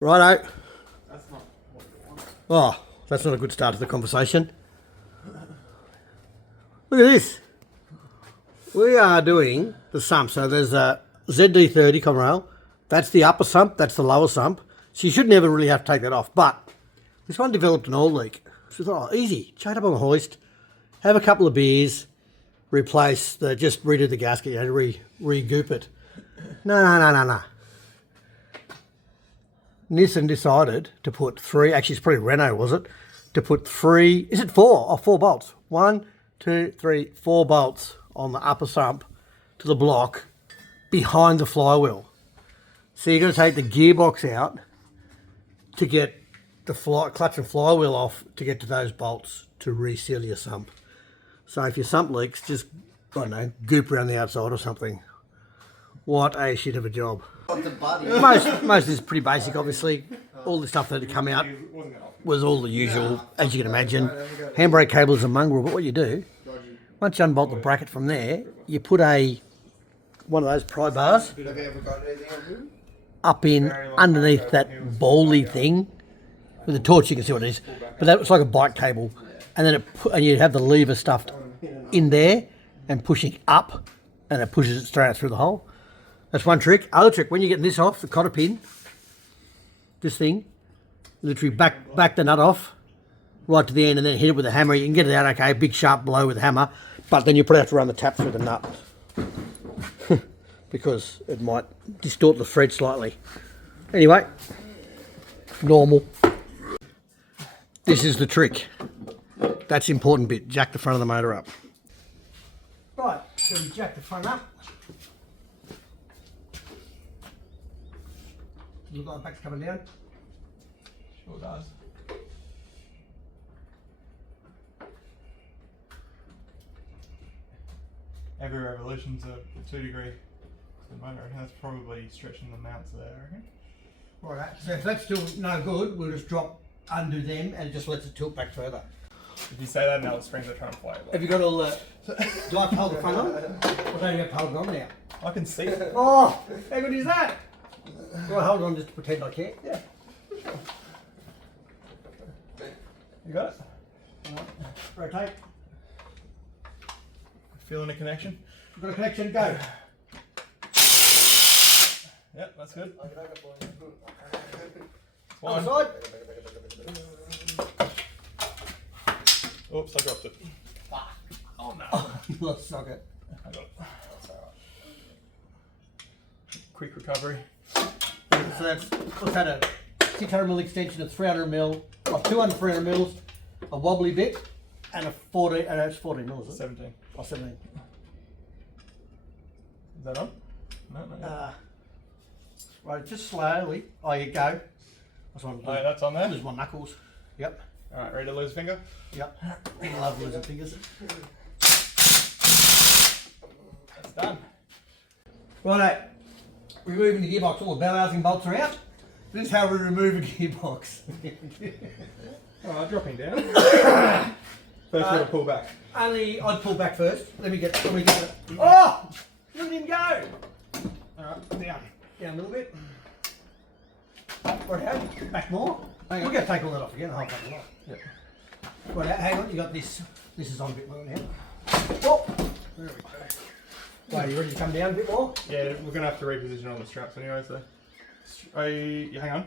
Righto. That's not what you want. Oh, that's not a good start to the conversation. Look at this. We are doing the sump. So there's a ZD30 common rail. That's the upper sump. That's the lower sump. So you should never really have to take that off. But this one developed an oil leak. So I thought, oh, easy. Chuck it up on the hoist. Have a couple of beers. Replace the, just redo the gasket, you know, re-goop it. No. Nissan decided to put three, actually it's probably Renault, was it? To put three, is it four? Oh, 4 bolts. 1, 2, 3, 4 bolts on the upper sump to the block behind the flywheel. So you're going to take the gearbox out to get the clutch and flywheel off to get to those bolts to reseal your sump. So if your sump leaks, just, I don't know, goop around the outside or something. What a shit of a job. Most is pretty basic, obviously. All the stuff that had come out was all the usual, as you can imagine. Handbrake cable is a mongrel, but what you do, once you unbolt the bracket from there, you put one of those pry bars up in underneath that bally thing. With a torch you can see what it is, but that looks like a bike cable. And then and you have the lever stuffed in there and pushing up, and it pushes it straight out through the hole. That's one trick. Other trick, when you're getting this off, the cotter pin, this thing, literally back the nut off, right to the end, and then hit it with a hammer. You can get it out okay, big sharp blow with a hammer, but then you probably have to run the tap through the nut because it might distort the thread slightly. Anyway, normal. This is the trick. That's the important bit. Jack the front of the motor up. Right, so we jack the front up. Look like the back's coming down. Sure does. Every revolution's a 2 degree to the motor, and that's probably stretching the mounts there, I reckon. Right, so if that's still no good, we'll just undo them and it just lets it tilt back further. If you say that now, the springs are trying to fly. Have you got all the... do I have to hold the front on? Or don't you have to hold it on now? I can see it. Oh, how good is that? Do I hold it on just to pretend I can? Yeah. You got it? Rotate. Feeling a connection? We've got a connection, go. Yep, that's good. Other side. Oops, I dropped it. Fuck. Oh no. You lost the socket. I got it. That's alright. Quick recovery. So that's, what's that, a 600mm extension of 300mm, or 200 300 mils, a wobbly bit, and a 14, and it's 14 mils, is it? 17. Oh, 17. Is that on? No. Right, just slowly. Oh, you go. That's one. Oh, that's on there? Lose my knuckles. Yep. Alright, ready to lose a finger? Yep. I love losing fingers. That's done. Righto. Removing the gearbox. All the bell housing bolts are out. This is how we remove a gearbox. Alright, dropping down. First we're going to pull back. I'd pull back first. Let me get it. Oh! Look at him go! Alright, down. Down a little bit. Right, back more. Hang on. We're going to take all that off again. I'll take it off. Yep. Right, hang on. You got this. This is on a bit more now. Oh! There we go. Right, you ready to come down a bit more? Yeah, we're going to have to reposition all the straps anyway, so... you hang on.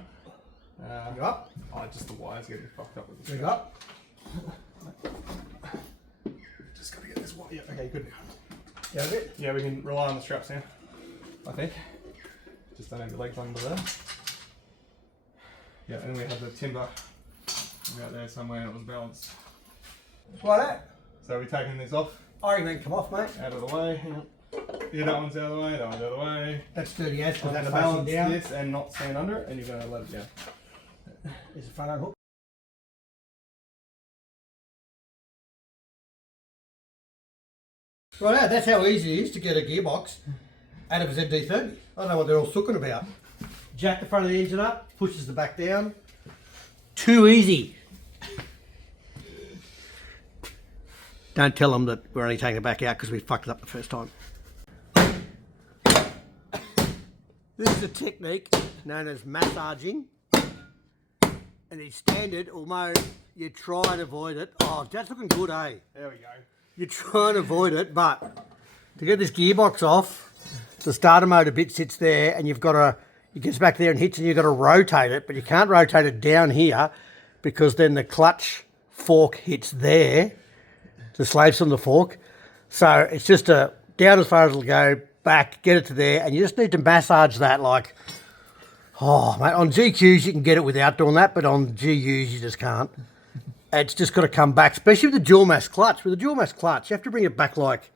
You up? Oh, just the wires getting fucked up with the You strap. up? Just got to get this wire. Yeah, okay, good. Yeah, a bit. Yeah, we can rely on the straps now, I think. Just don't have your legs under there. Yeah, and we have the timber out there somewhere and it was balanced. Righto. So we're taking this off, I reckon they can come off, mate. out of the way. Hang on. Yeah, that one's out of the way, that one's out of the way. That's 30 as because I'm that's going to facing balance down. this and not stand under it, and you're going to let it down. There's the front unhook. Right, that's how easy it is to get a gearbox out of a ZD30. I don't know what they're all sooking about. Jack the front of the engine up, pushes the back down. Too easy. Don't tell them that we're only taking it back out because we fucked it up the first time. This is a technique known as massaging And it's standard, although you try and avoid it. Oh, that's looking good, eh? There we go. You try and avoid it, but to get this gearbox off, the starter motor bit sits there, and you've got to, it gets back there and hits, and you've got to rotate it, but you can't rotate it down here because then the clutch fork hits there, the slaves on the fork. So it's just a down as far as it'll go, back, get it to there, and you just need to massage that like, oh, mate, on GQs you can get it without doing that, but on GUs you just can't. It's just got to come back, especially with the dual mass clutch. With the dual mass clutch, you have to bring it back like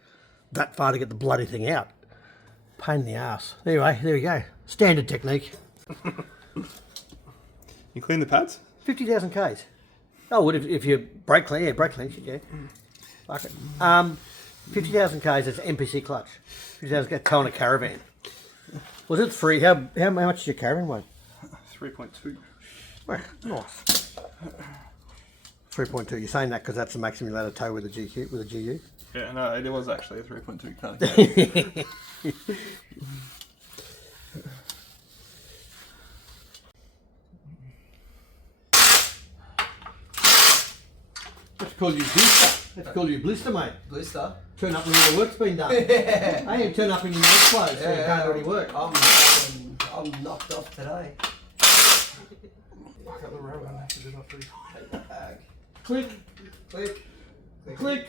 that far to get the bloody thing out. Pain in the ass. Anyway, there we go. Standard technique. You clean the pads? 50,000 Ks. Oh, well, if you brake clean, yeah, brake clean, yeah. Fuck it. 50,000 Ks is MPC clutch. 50,000 Ks towing a caravan. Was it free? How much did your caravan weigh? 3.2. Well, nice. 3.2. You're saying that because that's the maximum you're allowed to tow with a GQ, with a GU? Yeah, no, it was actually a 3.2 car. Let's call you blister. Let's call you blister, mate. Blister? Turn up when all the work's been done. I ain't turn up in your nice clothes, so you can't do any work. I'm knocked off today. I got the rubber and I have to do that for you. Take the bag. Click, Click. click.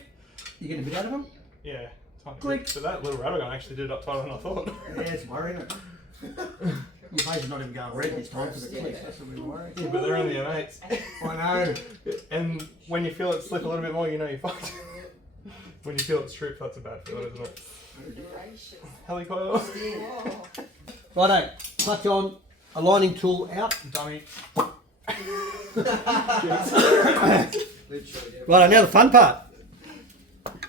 You getting a bit out of them? Yeah, tiny Click. bit. So that little rubber gun actually did it up tighter than I thought. Yeah, it's worrying it. Your face is not even going red this time because it clicks. That's what we're worried. Yeah, but they're only an 8. I know. And when you feel it slip a little bit more, you know you're fucked. When you feel it strip, that's a bad feeling, isn't it? Helicoil. Righto, clutch on, aligning tool out. Dummy. Righto, now the fun part.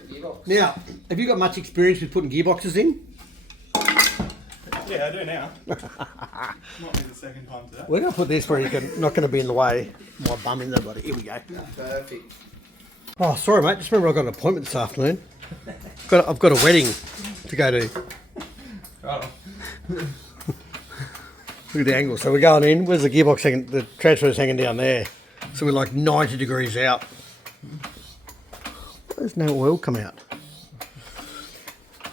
Gearbox. Now, have you got much experience with putting gearboxes in? Yeah, I do now. Might be the second time today. We're going to put this where you can, not going to be in the way. My bum in there, buddy. Here we go. Perfect. Oh, sorry, mate. Just remember I've got an appointment this afternoon. I've got a wedding to go to. Oh. Look at the angle. So we're going in. Where's the gearbox hanging? The transfer's hanging down there. So we're like 90 degrees out. There's no oil come out.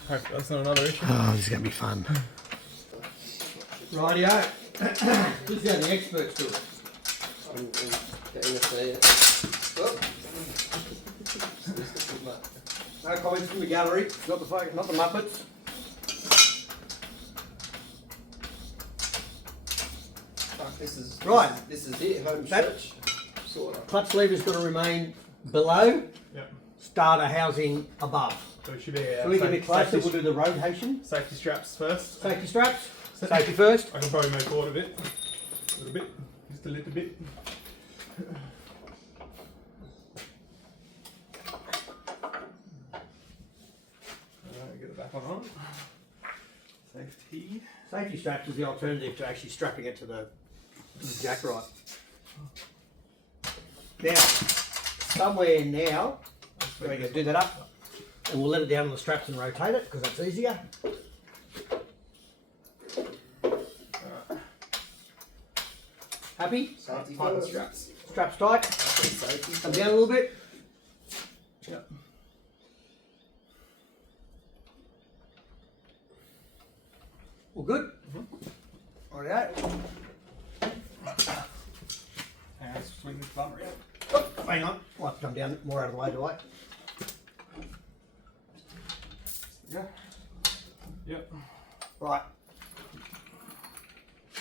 Hope that's not another issue. Oh, this is going to be fun. Rightio. This is how the experts do it. I'm getting to see it. Oh. No comments from the gallery. Not the Muppets. Fuck, this is Right. This is it. Home That- stretch. Sort of. Clutch lever's got to remain below. Yep. Starter housing above. So it should be So we get a bit closer. We'll do the rotation. safety straps first. Safety straps. Safety first. I can probably move forward a bit. A little bit. Just a little bit. Get it back on. Safety. Safety straps is the alternative to actually strapping it to the jack right. Now, somewhere now, we're going to do that up, and we'll let it down on the straps and rotate it because that's easier. Happy? Safety Tighten the first. straps. Straps tight. Safety Come first. down a little bit. Yep. All good? Alright. And swing this bumper out. Oh, hang on. I'll have to come down more out of the way, do I? Yeah. Yep. Right.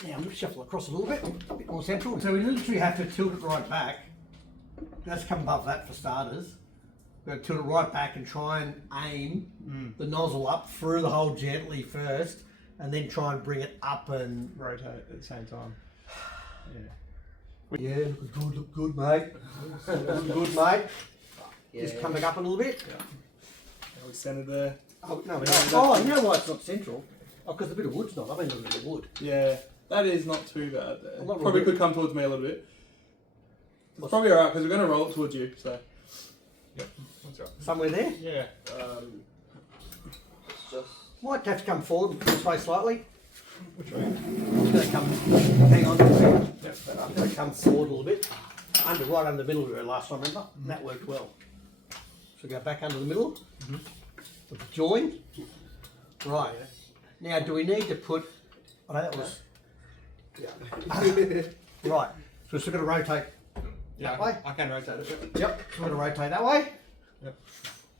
Now I'm going to shuffle across a little bit, a bit more central. So we literally have to tilt it right back. Let's come above that for starters. We're going to tilt it right back and try and aim the nozzle up through the hole gently first, and then try and bring it up and Rotate at the same time. Yeah. yeah, look good, mate. Looking good, mate. Yeah, Just yeah. come back up a little bit. Yeah. Are we centered there? Oh no, we don't. Oh, you know why it's not central? Oh, because the bit of wood's not. I've been looking at the wood. Yeah. That is not too bad there. I'm not Probably really- could come towards me a little bit. It's probably alright because we're going to roll it towards you, so. Yep. That's right. Somewhere there. Yeah. It's just Might have to come forward this way slightly. Which way? I'm going to come, hang on, Yep. I'm going to come forward a little bit, right under the middle we were last time, remember? And that worked well. So go back under the middle of the join. Right. Now, do we need to put, I know that was, right, so we're still going to rotate that way? I can rotate it. Yep, so we're going to rotate that way. Yep.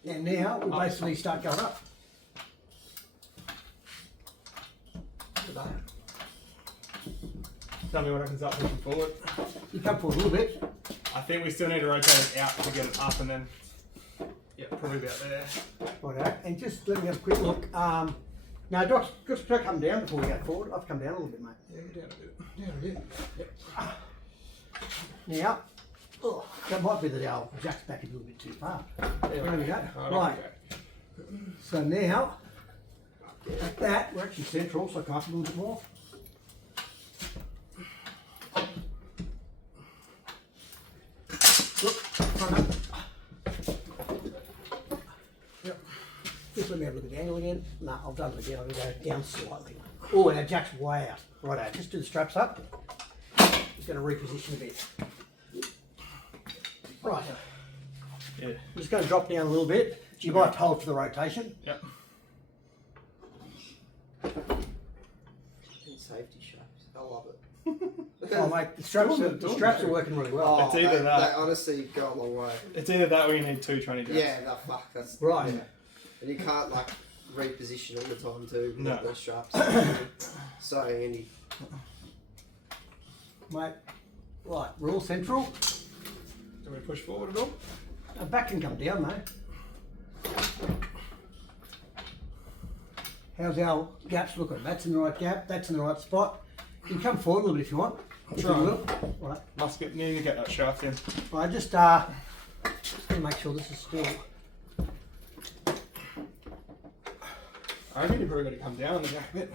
And now we basically start going up. Tell me when I can start pushing forward. You come forward a little bit. I think we still need to rotate it out to get it up and then, yeah, probably about there. Righto, and just let me have a quick look. Now, just come down before we go forward. I've come down a little bit, mate. Yeah, down a bit. Down a bit. Yep. Now, that might be that our jack's back a little bit too far. There we go. Oh, Right. okay. So now, at that, we're actually central, so I can up a little bit more. Look, front up. Yep. Just let me have a look at the angle again. No, I've done it again. I'm going to go down slightly. Oh, and our jack's way out. Righto, just do the straps up. Just going to reposition a bit. Right. Yeah. I'm just going to drop down a little bit. You might hold for the rotation. Yep. Safety straps. I love it. Oh, mate, the straps are working really well. Oh, It's either that- They honestly go a long way. It's either that or you need two 20 jacks. Yeah, no, fuck, that's Right. yeah. And you can't like reposition all the time too with No. those straps. So handy. Mate, right, we're all central. Do we push forward at all? Our back can come down, mate. How's our gaps looking? That's in the right gap, that's in the right spot. You can come forward a little bit if you want. Sure. Right. Must need to get that shaft in. Right, just going to make sure this is still. I think you've probably got to come down the jack a bit.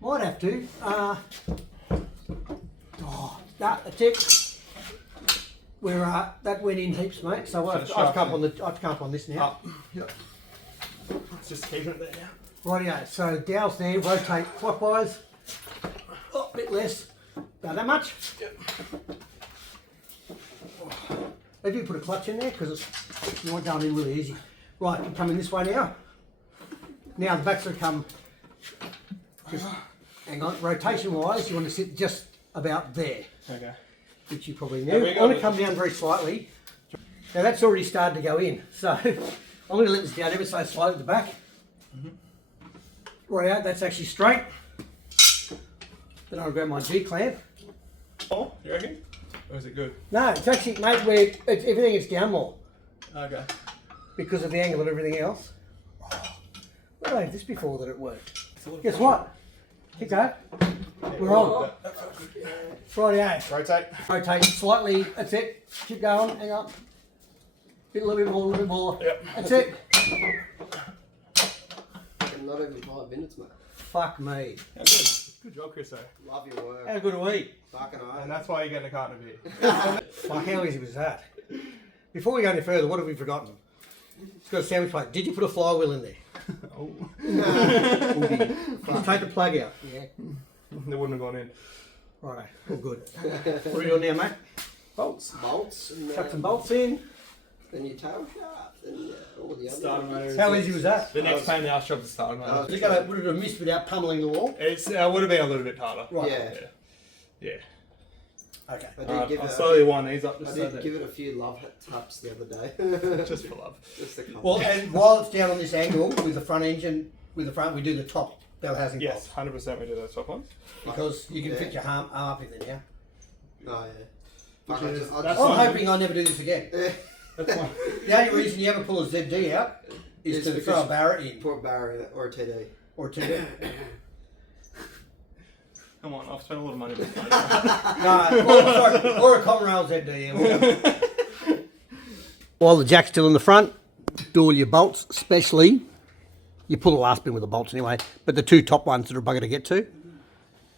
Might have to. That's it. We're that went in heaps, mate. So I've come up on this now. Up. Yep. Let's just keep it there now. Rightio. So dow's there. Rotate clockwise. Oh, a bit less. About that much. Yep. They do put a clutch in there because you want going in really easy. Right, you come in this way now. Now the back's going to come. Just hang on. Rotation wise, you want to sit just about there. Okay. Which you probably There knew. we I'm go. going to come down very slightly. Now that's already started to go in. So I'm going to let this down ever so slightly at the back. Right out, that's actually straight. Then I'll grab my G-clamp. Oh, you reckon? Or is it good? No, it's actually, mate, everything is down more Okay. because of the angle of everything else. Where did I have this before that it worked? Guess what? Keep going. We're on. Righty out. Rotate. Rotate slightly. That's it. Keep going. Hang on. Get a little bit more. A little bit more. Yep. That's it. Not even 5 minutes, mate. Fuck me. How good. Good job, Chris. Love your work. How good are we? Fucking And hell. that's why you're getting a carton of beer. Fuck, how easy was that? Before we go any further, what have we forgotten? It's got a sandwich plate. Did you put a flywheel in there? Oh. Just take the plug out. Yeah. They wouldn't have gone in. Righto. All good. What are you doing now, mate? Bolts. Bolts and Chuck some bolts in. then your tail shaft and all the other Starter motor. How easy was that? The next pain in the ass job is the starter motor. Would it have missed without pummeling the wall? It's would have been a little bit harder. Right. Yeah. Yeah. Okay. I did give I'll it slowly wind these up I just did so give it a few love taps the other day. that, just for love. Just a couple. Well, and while it's down on this angle with the front engine, we do the top bell housing Yes, bolts 100% we do those top ones. because you can fit your arm up in there now. Oh yeah. Fuck, Which is- I that's I'm fine. hoping I never do this again. That's fine. The only reason you ever pull a ZD out is It's to because throw a barrett in Put a barrier or a TD. or to Come on, I've spent a lot of money on this. or a common rail ZD. Yeah. While the jack's still in the front, do all your bolts, especially. You pull the last pin with the bolts anyway, but the two top ones that are a bugger to get to.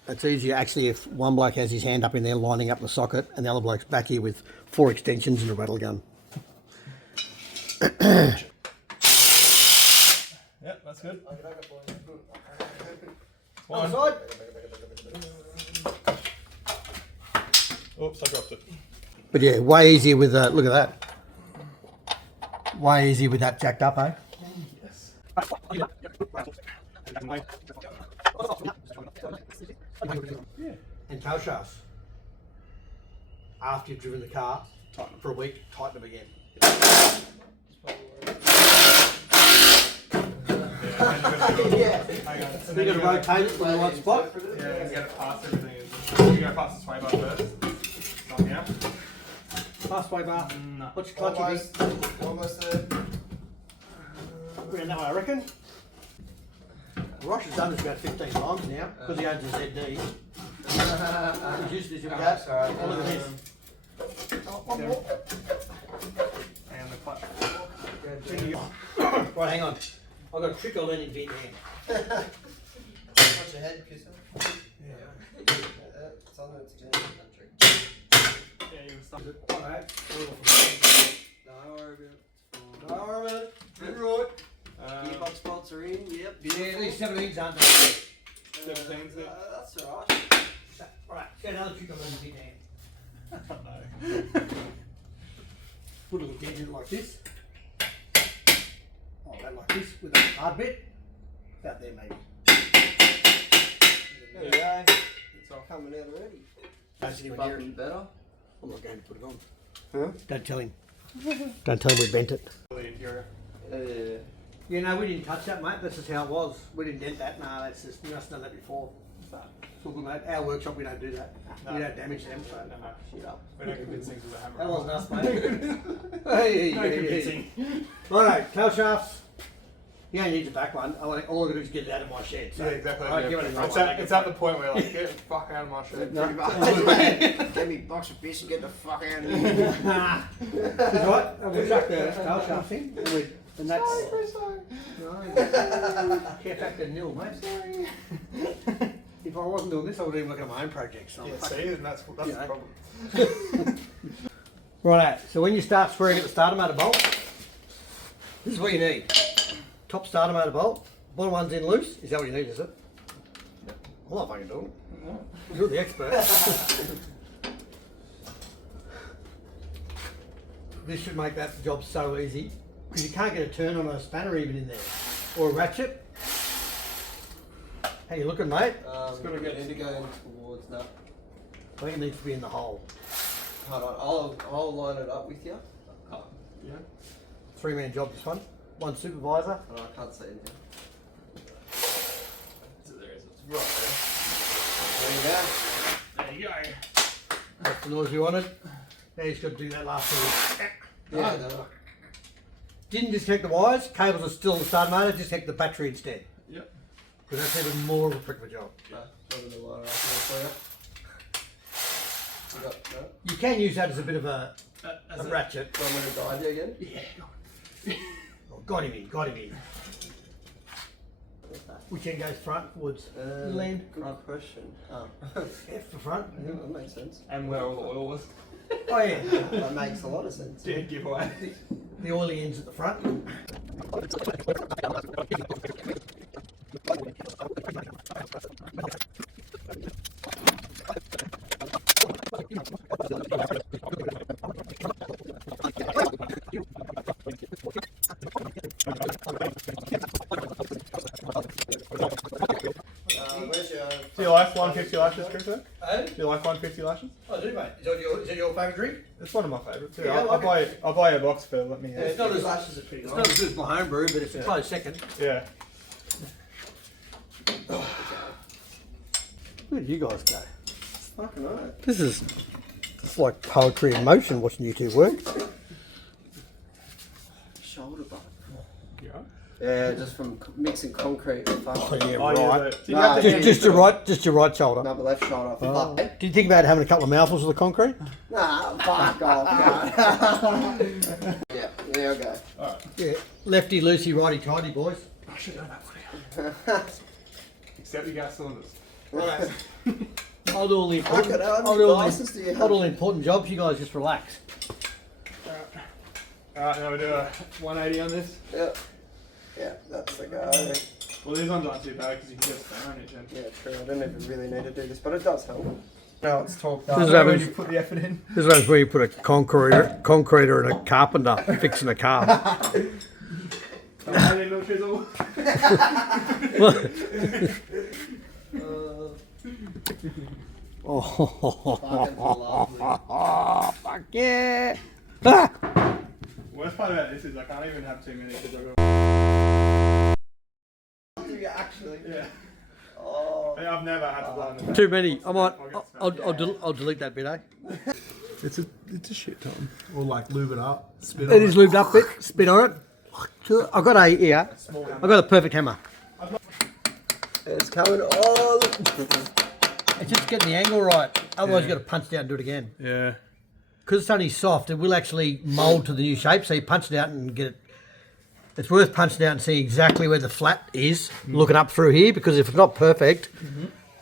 It's easier actually if one bloke has his hand up in there lining up the socket and the other bloke's back here with 4 extensions and a rattle gun. Yep, that's good. One. Other side. Oops, I dropped it. But yeah, way easier with look at that. Way easier with that jacked up, eh? Yes. And tail shafts. After you've driven the car, tighten them for a week, tighten them again. Yeah. Hang on. So you've got to rotate it in the right spot. Yeah, and get it past everything. You go past the sway bar first. Stop here. Fast way bar. No. What's your clutch? Almost there. We're in that way, I reckon. Rosh has done this about 15 times now because he owns a ZD. He's used to this. Here we go. Sorry. Oh, look at this. One more. And the clutch. Right, hang on. I've got a trick I learned in Vietnam. Watch your head, kisser. It's on the country. Yeah, you can stop it. Alright. Don't worry about it. Alright. Good right. Gearbox bolts are in, yep. Yeah, these 17s aren't there. 17's there. That's alright. Right, get another trick I learned in Vietnam. No. Put a little dent in it like this. Oh, that like this with a hard bit. About there maybe. There we go. It's all Coming out already. Don't see anyone here. Bumping better. I'm not going to put it on. Huh? Don't tell him. Don't tell him we bent it. the interior. Yeah, no, we didn't touch that, mate. That's just how it was. We didn't dent that. No, that's just, we must have done that before. It's all good, mate. Our workshop, we don't do that. No. We don't damage them, so No, no. shit up. We don't convince things with a hammer. That wasn't us, mate. Hey, No hey, hey. convincing. Righto, tail shafts. You only need the back one. All I gotta do is get it out of my shed. So Yeah, exactly. I Yeah. give it a It's go. at the point where like, get the fuck out of my shed. Pretty much. Get me a box of fish and get the fuck out of here. That's right. And we chuck the tail shaft in, and that's Sorry. care factor nil, mate. If I wasn't doing this, I would be working on my own projects. So Yeah, I'm see, and that's the Yeah. problem. Right, so when you start screwing at the starter motor bolt, this is what you need. Top starter motor bolt, bottom one's in loose. Is that what you need, is it? Well, if I can do it. You're the expert. This should make that job so easy, because you can't get a turn on a spanner even in there, or a ratchet. How you looking, mate? It's gotta get- need to go in towards that. I think it needs to be in the hole. Hold on, I'll line it up with you. Oh, Yeah. 3-man job, this one. One supervisor. I can't see anything. So there is. It's right There you go. there. There you go. That's the noise we wanted. Now you just got to do that last one. Yeah, Oh. no. Didn't disconnect the wires. Cables are still in the starter motor. Disconnect the battery instead. Yep. Because that's even more of a prick of a job. No, not in the line up for you. You got, no? You can use that as a bit of a ratchet. Do you want me to guide you again? Yeah. Oh, got him in. Got him in. Which end goes front, forwards? Land. Good question. Oh. F for front. Yeah, that makes sense. And where all the oil was. Oh yeah. That makes a lot of sense. Dead giveaway. The oily ends at the front. Where's your... Do you like 150 lashes, Chris? Oh, Do you like 150 lashes? I do, mate. Is that your favourite drink? It's one of my favourites. Yeah, I I'll like buy a box for let me. It's not as lashes are pretty It's not as good as my home brew, but it's a close second. Yeah. Where did you guys go? Fucking right. This is like poetry in motion watching you two work. Shoulder button. Yeah. Yeah, just from mixing concrete with fucking... Yeah, Oh, yeah. right. So you have to Nah, hand Just it your to right, just your right shoulder. No, my left shoulder. Oh. Fuck. Did you think about having a couple of mouthfuls of the concrete? Nah, fuck off, Yeah, there I go. Alright. Yeah. Lefty loosey, righty tighty, boys. I should have done that for you. Except your gas cylinders. Right. I'll do all the important. Fucking hell, how I'll many do all glasses do you the, have? I'll do all the important jobs. You guys just relax. Alright, now we do a 180 on this. Yeah. Yeah, that's the go. Well, these ones aren't too bad because you can just stay on each end. Yeah, true. I don't even really need to do this, but it does help. Now it's talked up. This is When happens. you put the effort in. This is where you put a concreter and a carpenter fixing a car. I need no chisel. Oh, fuck yeah! Ah! Worst part about this is I can't even have too many because I've got. Actually. Yeah. Oh. I've never had to blow in the back. Too many. I might. I'll delete that bit, eh? It's a shit ton. Or like lube it up, spit It is lubed up bit. Spin on it. I've got a here. I've got a perfect hammer. It's coming all. It's just getting the angle right. Otherwise, you've got to punch it out and do it again. Yeah. Because it's only soft, it will actually mould to the new shape. So you punch it out and get it. It's worth punching out and seeing exactly where the flat is. Looking up through here, because if it's not perfect,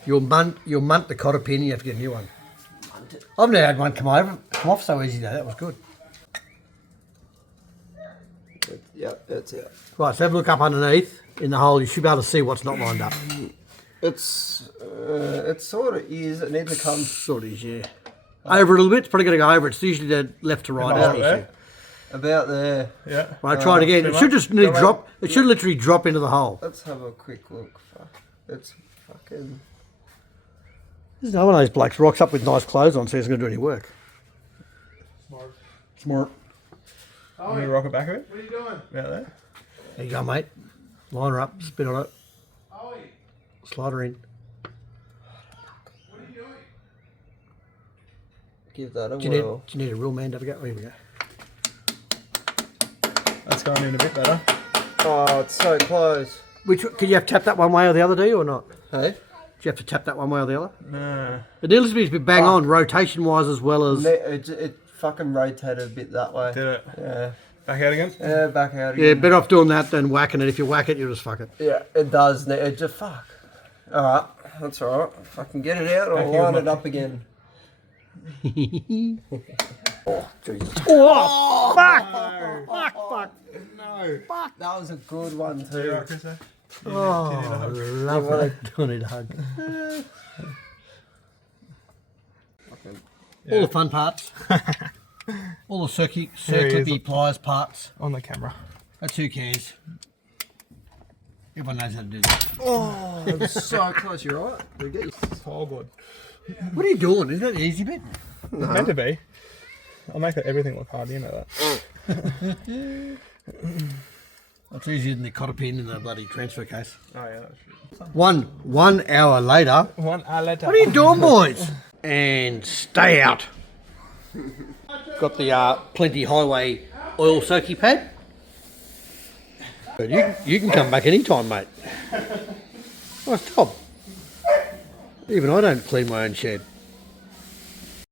you'll munt the cotter pin and you have to get a new one. I've never had one come off so easy though. That was good. Yep, that's it. Right, so have a look up underneath in the hole. You should be able to see what's not lined up. It's it sort of is. It needs to come. Sort of is, yeah. Over a little bit. It's probably going to go over. It's usually the left to right. About Isn't there? it? About there. Yeah. Right, try it again. too It should much? just need Go drop. It should literally drop into the hole. Let's have a quick look. Fuck. It's fucking. There's no one of those blokes rocks up with nice clothes on, so he's going to do any work. Smart. Smart. Can you rock it back a bit? What are you doing? About there? There you go, mate. Line her up, spin on it, Ollie, slide her in. what are you doing? Give that a Do whirl. you need a real man to have a go? Here we go. That's going in a bit better. Oh, it's so close. Can you have to tap that one way or the other, do you, or not? Hey. Do you have to tap that one way or the other? No. It needs to be bang on, rotation-wise as well as... It fucking rotated a bit that way. Did it? Yeah. Back out again? Yeah, back out Yeah, again. better off doing that than whacking it. If you whack it, you'll just fuck it. Yeah, it does. It just fuck. Alright, that's alright. If I can get it out, I'll Back here, line it mate. up again. Oh, Jesus. Oh, fuck. No. That was a good one You too. right, Chris? Oh, I love that. Don't need a hug. All the fun parts. All the circular pliers parts. On the camera. That's who cares. Everyone knows how to do that. Oh, that's so close. You're right. We get you. Oh, good. What are you doing? Is that the easy bit? It's meant to be. I'll make everything look hard, you know that. That's easier than the cotter pin in the bloody transfer case. Oh, yeah, that's true. 1 hour later. 1 hour later. What are you doing, boys? And stay out. Got the Plenty Highway oil soaky pad. But you can come back anytime, mate. Nice job. Even I don't clean my own shed.